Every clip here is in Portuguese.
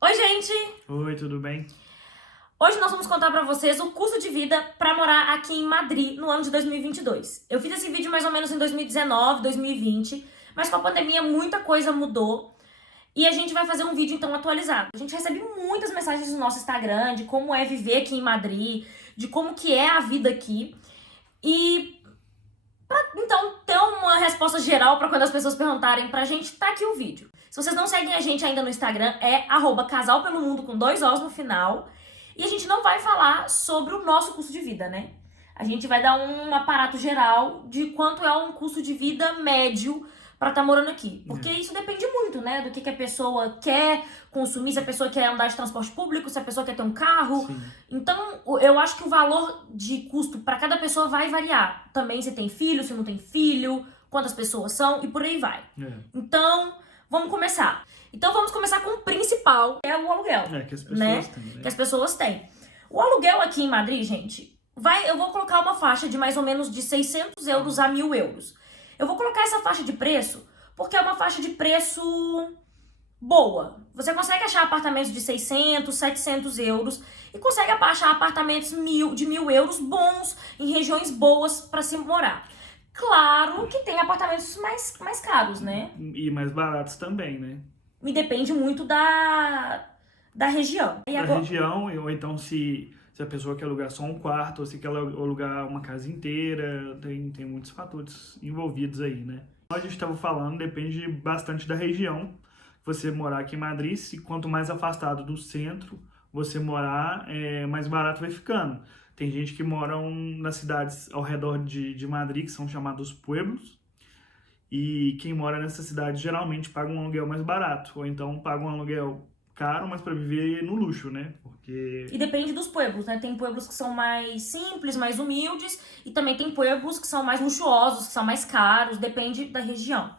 Oi, gente! Oi, tudo bem? Hoje nós vamos contar pra vocês o custo de vida pra morar aqui em Madrid no ano de 2022. Eu fiz esse vídeo mais ou menos em 2019, 2020, mas com a pandemia muita coisa mudou e a gente vai fazer um vídeo então atualizado. A gente recebe muitas mensagens no nosso Instagram de como é viver aqui em Madrid, de como que é a vida aqui e então ter uma resposta geral pra quando as pessoas perguntarem pra gente, tá aqui o vídeo. Se vocês não seguem a gente ainda no Instagram, é @casalpelomundo com 2 Os no final. E a gente não vai falar sobre o nosso custo de vida, né? A gente vai dar um aparato geral de quanto é um custo de vida médio pra estar morando aqui. Porque isso depende muito, né? Do que a pessoa quer consumir, se a pessoa quer andar de transporte público, se a pessoa quer ter um carro. Sim. Então, eu acho que o valor de custo pra cada pessoa vai variar. Também se tem filho, se não tem filho, quantas pessoas são e por aí vai. Então, vamos começar. Então vamos começar com o principal, que é o aluguel. Que as pessoas né? têm, né? Que as pessoas têm. O aluguel aqui em Madrid, gente, eu vou colocar uma faixa de mais ou menos de 600 euros a 1.000 euros. Eu vou colocar essa faixa de preço porque é uma faixa de preço boa. Você consegue achar apartamentos de 600, 700 euros e consegue achar apartamentos de 1.000 euros bons, em regiões boas para se morar. Claro que tem apartamentos mais caros, né? E mais baratos também, né? E depende muito da região. E Da agora, região, ou então se a pessoa quer alugar só um quarto, ou se quer alugar uma casa inteira, tem muitos fatores envolvidos aí, né? Como a gente estava falando, depende bastante da região. Você morar aqui em Madrid, quanto mais afastado do centro você morar, mais barato vai ficando. Tem gente que mora nas cidades ao redor de Madrid, que são chamados pueblos, e quem mora nessa cidade geralmente paga um aluguel mais barato, ou então paga um aluguel caro, mas para viver no luxo, né? Porque e depende dos pueblos, né? Tem pueblos que são mais simples, mais humildes, e também tem pueblos que são mais luxuosos, que são mais caros, depende da região.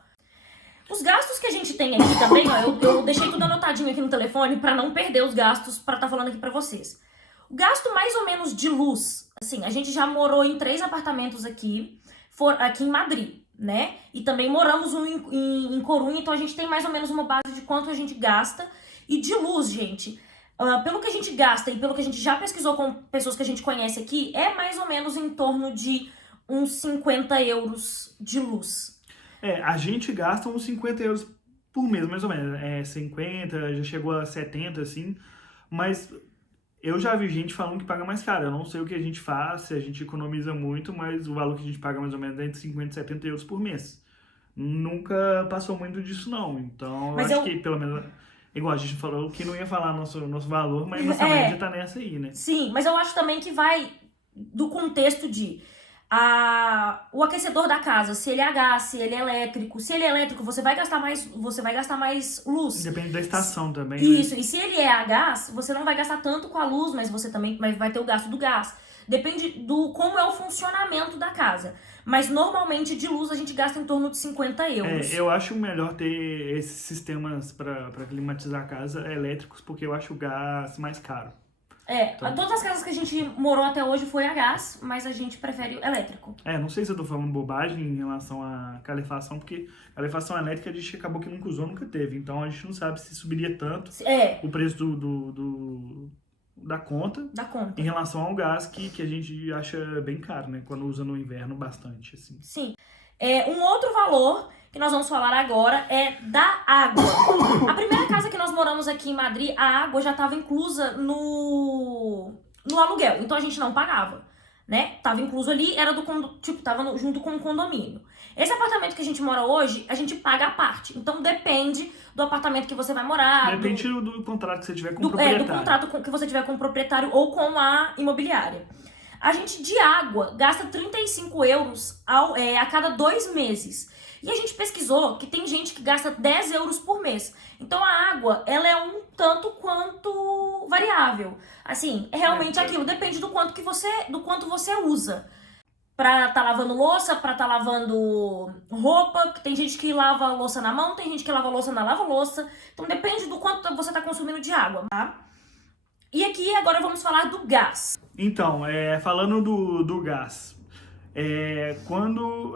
Os gastos que a gente tem aqui também, ó, eu deixei tudo anotadinho aqui no telefone para não perder os gastos para estar falando aqui para vocês. O gasto mais ou menos de luz, assim, a gente já morou em 3 apartamentos aqui em Madrid, né? E também moramos em Corunha, então a gente tem mais ou menos uma base de quanto a gente gasta. E de luz, gente, pelo que a gente gasta e pelo que a gente já pesquisou com pessoas que a gente conhece aqui, é mais ou menos em torno de uns 50 euros de luz. a gente gasta uns 50 euros por mês, mais ou menos. 50, já chegou a 70, assim. Mas eu já vi gente falando que paga mais caro. Eu não sei o que a gente faz, se a gente economiza muito, mas o valor que a gente paga mais ou menos é entre 50 e 70 euros por mês. Nunca passou muito disso, não. Então, Mas eu acho que, pelo menos, igual a gente falou que não ia falar nosso valor, mas nossa É, média tá nessa aí, né? sim, mas eu acho também que vai do contexto de o aquecedor da casa, se ele é a gás, se ele é elétrico. Se ele é elétrico, você vai gastar mais luz. Depende da estação também, né? Isso, e se ele é a gás, você não vai gastar tanto com a luz, mas você também vai ter o gasto do gás. Depende do como é o funcionamento da casa. Mas normalmente de luz a gente gasta em torno de 50 euros. Eu acho melhor ter esses sistemas para climatizar a casa elétricos, porque eu acho o gás mais caro. Então, Todas as casas que a gente morou até hoje foi a gás, mas a gente prefere elétrico. não sei se eu tô falando bobagem em relação à calefação, porque calefação elétrica a gente acabou que nunca usou, nunca teve. Então a gente não sabe se subiria tanto o preço da conta Da conta. em relação ao gás, que a gente acha bem caro, né? Quando usa no inverno bastante, assim. Sim. Um outro valor que nós vamos falar agora é da água. A primeira casa que nós moramos aqui em Madrid, a água já estava inclusa no aluguel, então a gente não pagava, né? Tava incluso ali, era tava junto com o condomínio. Esse apartamento que a gente mora hoje, a gente paga a parte. Então depende do apartamento que você vai morar. Depende do contrato que você tiver com o proprietário. Do contrato que você tiver com o proprietário ou com a imobiliária. A gente de água gasta 35 euros a cada 2 meses. E a gente pesquisou que tem gente que gasta 10 euros por mês. Então a água, ela é um tanto quanto variável. Assim, é realmente aquilo, depende do quanto você usa. Pra tá lavando louça, pra tá lavando roupa, porque tem gente que lava a louça na mão, tem gente que lava a louça na lava-louça. Então depende do quanto você tá consumindo de água, tá? E aqui agora vamos falar do gás. Então, falando do gás, quando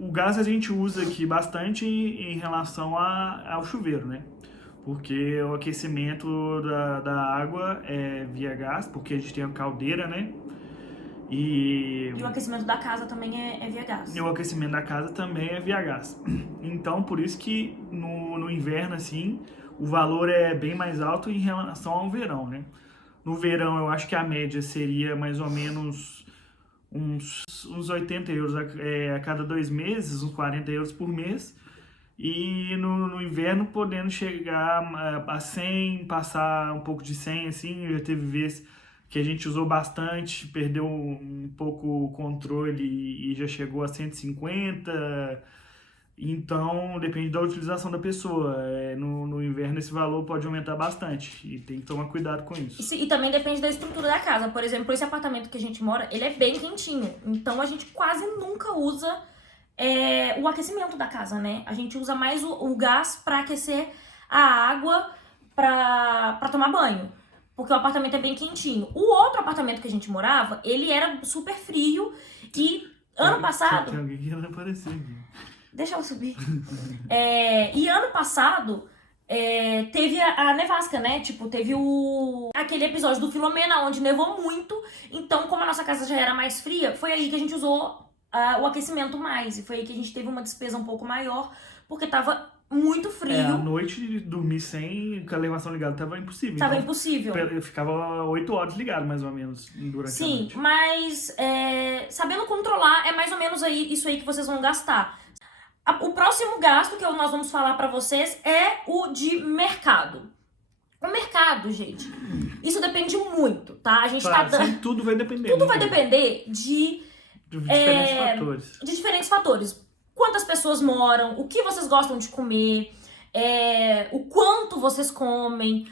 o gás a gente usa aqui bastante em relação ao chuveiro, né? porque o aquecimento da água é via gás, porque a gente tem a caldeira, né? E o aquecimento da casa também é via gás. E o aquecimento da casa também é via gás. Então, por isso que no inverno, assim, o valor é bem mais alto em relação ao verão, né? No verão, eu acho que a média seria mais ou menos uns 80 euros a cada 2 meses, uns 40 euros por mês. E no inverno, podendo chegar a 100, passar um pouco de 100, assim, já teve vezes que a gente usou bastante, perdeu um pouco o controle e já chegou a 150. Então, depende da utilização da pessoa. No inverno, esse valor pode aumentar bastante e tem que tomar cuidado com isso. E também depende da estrutura da casa. Por exemplo, esse apartamento que a gente mora, ele é bem quentinho. Então, a gente quase nunca usa o aquecimento da casa, né? A gente usa mais o gás para aquecer a água para tomar banho. Porque o apartamento é bem quentinho. O outro apartamento que a gente morava, ele era super frio e ano passado... Tem alguém querendo aparecer aqui. Deixa eu subir. E ano passado teve a nevasca, né? Tipo, teve aquele episódio do Filomena, onde nevou muito. Então, como a nossa casa já era mais fria, foi aí que a gente usou o aquecimento mais. E foi aí que a gente teve uma despesa um pouco maior, porque tava muito frio. À noite, dormir sem a elevação ligada tava impossível. Tava então, impossível. Eu ficava 8 horas ligado, mais ou menos, durante a Sim, noite. mas sabendo controlar, é mais ou menos isso aí que vocês vão gastar. O próximo gasto que nós vamos falar pra vocês é o de mercado. O mercado, gente, isso depende muito, tá? A gente Claro, tá dando... tudo vai depender. Tudo vai depender de diferentes fatores. De diferentes fatores. Quantas pessoas moram, o que vocês gostam de comer, o quanto vocês comem.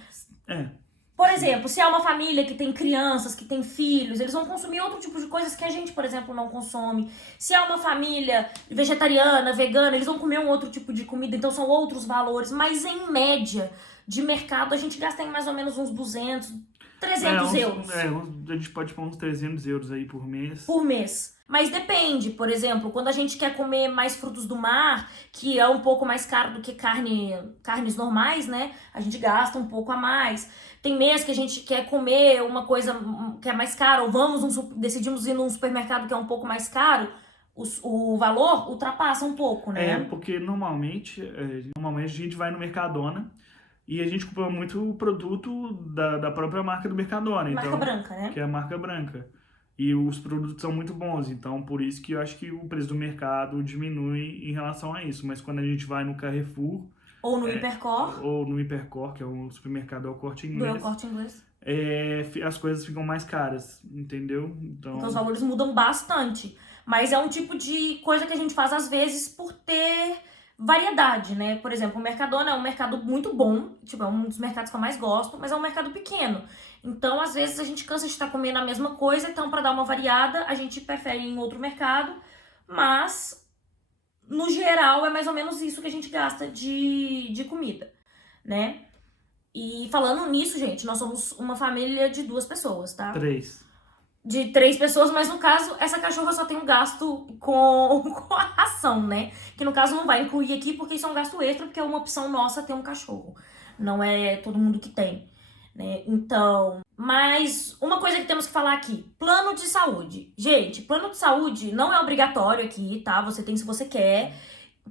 Por exemplo, se é uma família que tem crianças, que tem filhos, eles vão consumir outro tipo de coisas que a gente, por exemplo, não consome. Se é uma família vegetariana, vegana, eles vão comer um outro tipo de comida, então são outros valores. Mas em média, de mercado, a gente gasta em mais ou menos uns 200, 300 euros. A gente pode pôr uns 300 euros aí por mês. Por mês. Mas depende, por exemplo, quando a gente quer comer mais frutos do mar, que é um pouco mais caro do que carnes normais, né? A gente gasta um pouco a mais. Tem mês que a gente quer comer uma coisa que é mais cara, ou decidimos ir num supermercado que é um pouco mais caro, o valor ultrapassa um pouco, né? Porque normalmente a gente vai no Mercadona e a gente compra muito produto da própria marca do Mercadona. Marca branca, né? Que é a marca branca. E os produtos são muito bons, então por isso que eu acho que o preço do mercado diminui em relação a isso. Mas quando a gente vai no Carrefour... Ou no Hipercor. Ou no Hipercor, que é o supermercado ao Corte Inglês. Do Corte Inglês. As coisas ficam mais caras, entendeu? Então os valores mudam bastante. Mas é um tipo de coisa que a gente faz às vezes por ter variedade, né? Por exemplo, o Mercadona é um mercado muito bom, tipo, é um dos mercados que eu mais gosto, mas é um mercado pequeno. Então, às vezes, a gente cansa de estar comendo a mesma coisa, então, para dar uma variada, a gente prefere ir em outro mercado, mas, no geral, é mais ou menos isso que a gente gasta de comida, né? E falando nisso, gente, nós somos uma família de 2 pessoas, tá? 3. De 3 pessoas, mas no caso, essa cachorra só tem um gasto com a ração, né? Que no caso não vai incluir aqui, porque isso é um gasto extra, porque é uma opção nossa ter um cachorro. Não é todo mundo que tem, né? Então, mas uma coisa que temos que falar aqui, plano de saúde. Gente, plano de saúde não é obrigatório aqui, tá? Você tem se você quer,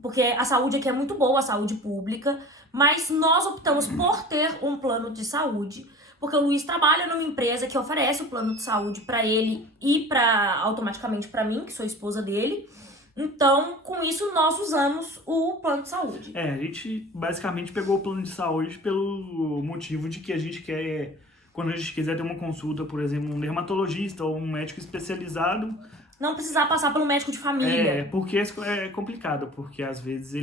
porque a saúde aqui é muito boa, a saúde pública, mas nós optamos por ter um plano de saúde, porque o Luiz trabalha numa empresa que oferece o plano de saúde pra ele e automaticamente pra mim, que sou esposa dele. Então, com isso, nós usamos o plano de saúde. A gente basicamente pegou o plano de saúde pelo motivo de que a gente quer, quando a gente quiser ter uma consulta, por exemplo, um dermatologista ou um médico especializado... Não precisar passar pelo médico de família. Porque é complicado, porque às vezes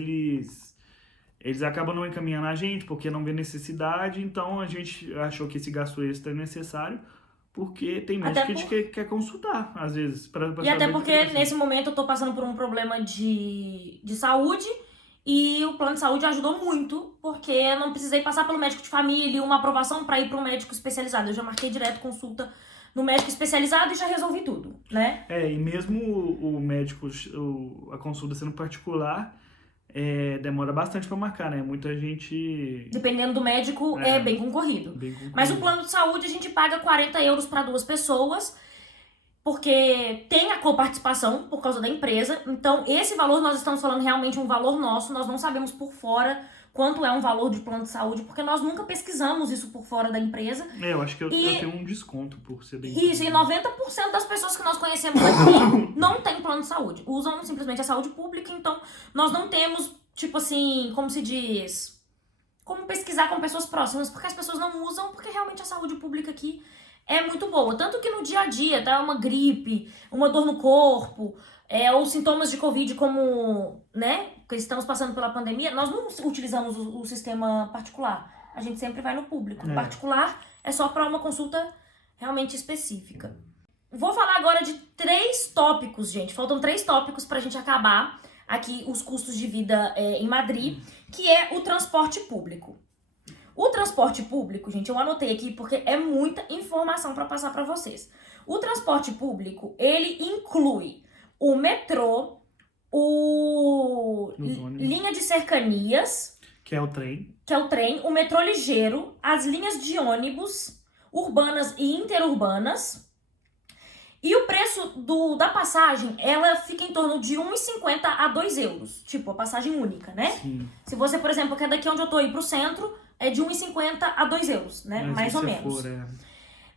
eles acabam não encaminhando a gente porque não vê necessidade, então a gente achou que esse gasto extra é necessário porque tem médico que a gente quer consultar, às vezes. E até porque nesse momento eu tô passando por um problema de saúde e o plano de saúde ajudou muito, porque eu não precisei passar pelo médico de família e uma aprovação para ir para um médico especializado. Eu já marquei direto consulta no médico especializado e já resolvi tudo, né? E mesmo o médico, a consulta sendo particular... demora bastante para marcar, né? Muita gente... Dependendo do médico, é bem concorrido. Mas o plano de saúde, a gente paga 40 euros para 2 pessoas, porque tem a coparticipação por causa da empresa. Então, esse valor, nós estamos falando realmente um valor nosso, nós não sabemos por fora quanto é um valor de plano de saúde, porque nós nunca pesquisamos isso por fora da empresa. Eu acho que eu tenho um desconto por ser da empresa. Isso, e 90% das pessoas que nós conhecemos aqui não tem plano de saúde. Usam simplesmente a saúde pública, então nós não temos, tipo assim, como se diz, como pesquisar com pessoas próximas, porque as pessoas não usam, porque realmente a saúde pública aqui é muito boa. Tanto que no dia a dia, tá? Uma gripe, uma dor no corpo, ou sintomas de Covid como, né, que estamos passando pela pandemia, nós não utilizamos o sistema particular. A gente sempre vai no público. O particular é só para uma consulta realmente específica. Vou falar agora de 3 tópicos, gente. Faltam 3 tópicos pra gente acabar aqui os custos de vida em Madrid, que é o transporte público. O transporte público, gente, eu anotei aqui porque é muita informação para passar para vocês. O transporte público, ele inclui o metrô, linha de cercanias, que é o trem, o metrô ligeiro, as linhas de ônibus urbanas e interurbanas. E o preço da passagem, ela fica em torno de 1,50 a 2 euros. Tipo, a passagem única, né? Sim. Se você, por exemplo, quer daqui onde eu tô ir pro centro, é de 1,50 a 2 euros, né? Mais ou menos.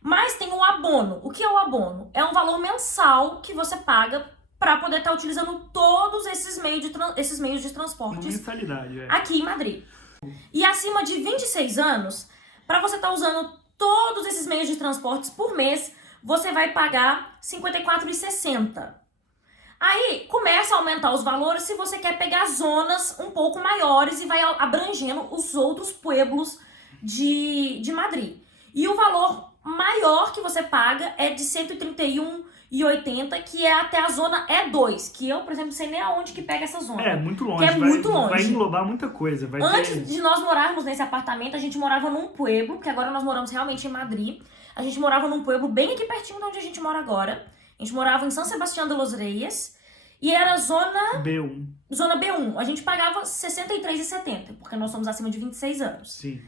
Mas tem o abono. O que é o abono? É um valor mensal que você paga para poder estar utilizando todos esses meios de transporte aqui em Madrid. E acima de 26 anos, para você estar usando todos esses meios de transportes por mês, você vai pagar 54,60. Aí começa a aumentar os valores se você quer pegar zonas um pouco maiores e vai abrangendo os outros pueblos de Madrid. E o valor maior que você paga é de 131,80, que é até a zona E2, que eu, por exemplo, não sei nem aonde que pega essa zona. É muito longe. Muito longe. Vai englobar muita coisa. Antes de nós morarmos nesse apartamento, a gente morava num pueblo, porque agora nós moramos realmente em Madrid. A gente morava num pueblo bem aqui pertinho de onde a gente mora agora. A gente morava em San Sebastián de los Reyes. E era zona B1. Zona B1. A gente pagava 63,70, porque nós somos acima de 26 anos. Sim.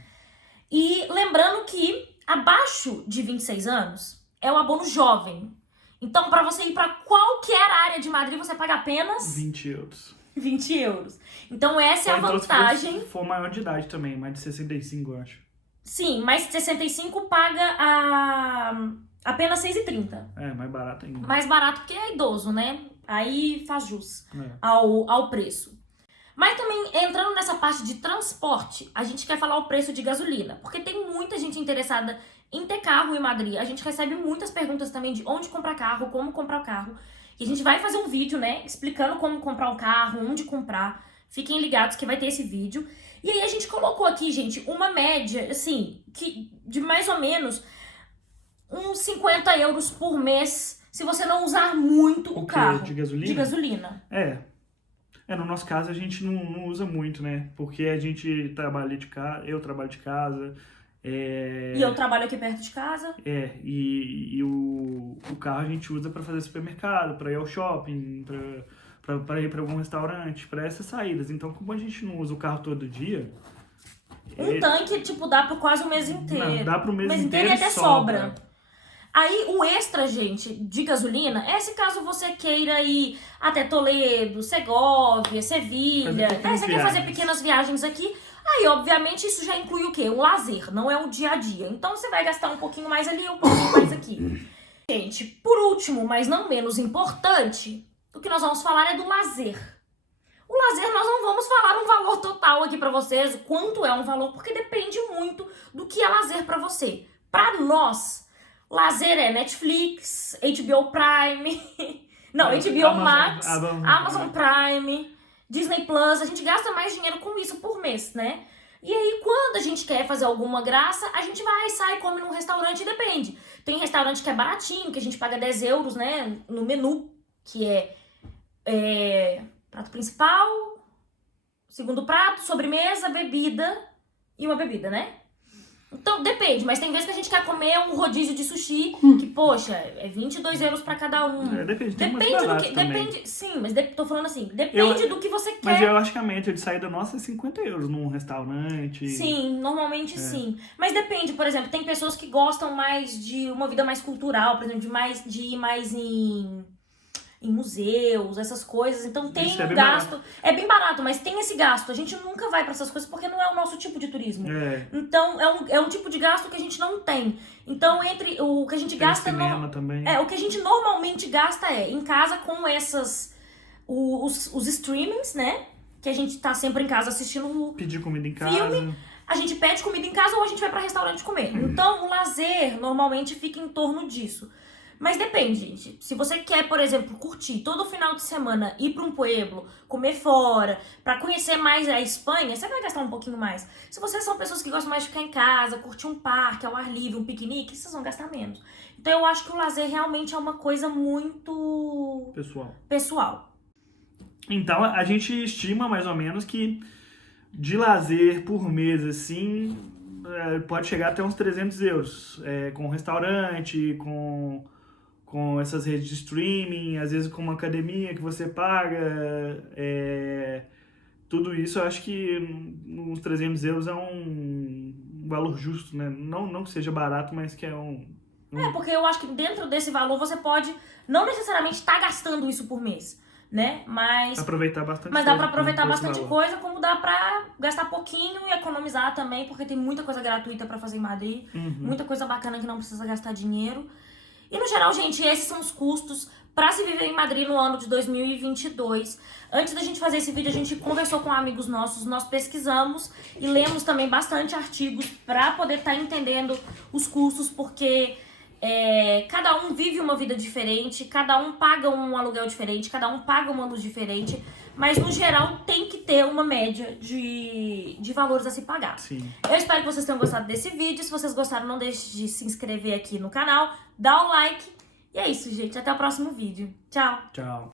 E lembrando que abaixo de 26 anos é o abono jovem. Então, para você ir para qualquer área de Madrid, você paga apenas 20 euros. 20 euros. Então, essa é a vantagem. Se for maior de idade também, mais de 65, eu acho. Sim, mais de 65 paga apenas 6,30. É, mais barato ainda. Mais barato porque é idoso, né? Aí faz jus ao preço. Mas também, entrando nessa parte de transporte, a gente quer falar o preço de gasolina. Porque tem muita gente interessada em ter carro em Madrid. A gente recebe muitas perguntas também de onde comprar carro, como comprar o carro. E a gente vai fazer um vídeo, né, explicando como comprar um carro, onde comprar. Fiquem ligados que vai ter esse vídeo. E aí a gente colocou aqui, gente, uma média, assim, de mais ou menos uns 50 euros por mês, se você não usar muito o carro. De gasolina? De gasolina. No nosso caso a gente não usa muito, né? Porque a gente trabalha de casa, eu trabalho de casa. E eu trabalho aqui perto de casa. E o carro a gente usa para fazer supermercado, para ir ao shopping, para ir para algum restaurante, para essas saídas. Então, como a gente não usa o carro todo dia... tanque, tipo, dá para quase o mês inteiro. Não, dá para o mês inteiro e até sobra. Aí, o extra, gente, de gasolina, é se caso você queira ir até Toledo, Segóvia, Sevilha, você quer fazer pequenas viagens aqui, aí, obviamente, isso já inclui o quê? O lazer, não é o dia a dia. Então, você vai gastar um pouquinho mais ali, um pouquinho mais aqui. Gente, por último, mas não menos importante, o que nós vamos falar é do lazer. O lazer, nós não vamos falar um valor total aqui pra vocês, quanto é um valor, porque depende muito do que é lazer pra você. Pra nós... lazer é Netflix, HBO Prime, HBO Max, Amazon Prime, Disney Plus. A gente gasta mais dinheiro com isso por mês, né? E aí, quando a gente quer fazer alguma graça, a gente vai, sai, come num restaurante, depende. Tem restaurante que é baratinho, que a gente paga 10 euros, né, no menu, que é prato principal, segundo prato, sobremesa, bebida e uma bebida, né? Então, depende, mas tem vezes que a gente quer comer um rodízio de sushi, que, poxa, é 22 euros pra cada um. Depende, tem umas Depende do baratas que. também. Depende. Sim, mas tô falando assim, depende do que você quer. Mas eu acho que a média de saída nossa é 50 euros num restaurante. Sim, normalmente sim. Mas depende, por exemplo, tem pessoas que gostam mais de uma vida mais cultural, por exemplo, de ir mais em museus, essas coisas. Então tem Isso é um bem gasto. barato. É bem barato, mas tem esse gasto. A gente nunca vai pra essas coisas porque não é o nosso tipo de turismo. É. Então é um tipo de gasto que a gente não tem. Então, entre o que a gente Tem gasta. cinema também. O que a gente normalmente gasta é em casa com essas. Os streamings, né? Que a gente tá sempre em casa assistindo Pedir comida em casa. filme. A gente pede comida em casa ou a gente vai pra restaurante comer. Então, o lazer normalmente fica em torno disso. Mas depende, gente. Se você quer, por exemplo, curtir todo final de semana, ir pra um pueblo, comer fora, pra conhecer mais a Espanha, você vai gastar um pouquinho mais. Se vocês são pessoas que gostam mais de ficar em casa, curtir um parque, ao ar livre, um piquenique, vocês vão gastar menos. Então eu acho que o lazer realmente é uma coisa muito pessoal. Então, a gente estima mais ou menos que de lazer por mês, assim, pode chegar até uns 300 euros. Com restaurante, com essas redes de streaming, às vezes com uma academia que você paga. Tudo isso eu acho que uns 300 euros é um valor justo, né? Não que seja barato, mas que é Porque eu acho que dentro desse valor você pode não necessariamente estar gastando isso por mês, né? Mas aproveitar bastante dá coisa pra aproveitar com esse bastante valor. coisa, como dá pra gastar pouquinho e economizar também, porque tem muita coisa gratuita pra fazer em Madrid, muita coisa bacana que não precisa gastar dinheiro. E no geral, gente, esses são os custos pra se viver em Madrid no ano de 2022. Antes da gente fazer esse vídeo, a gente conversou com amigos nossos, nós pesquisamos e lemos também bastante artigos pra poder estar entendendo os custos, porque cada um vive uma vida diferente, cada um paga um aluguel diferente, cada um paga uma luz diferente, mas no geral tem que ter uma média de valores a se pagar. Sim. Eu espero que vocês tenham gostado desse vídeo. Se vocês gostaram, não deixe de se inscrever aqui no canal, dá o like. E é isso, gente. Até o próximo vídeo. Tchau! Tchau.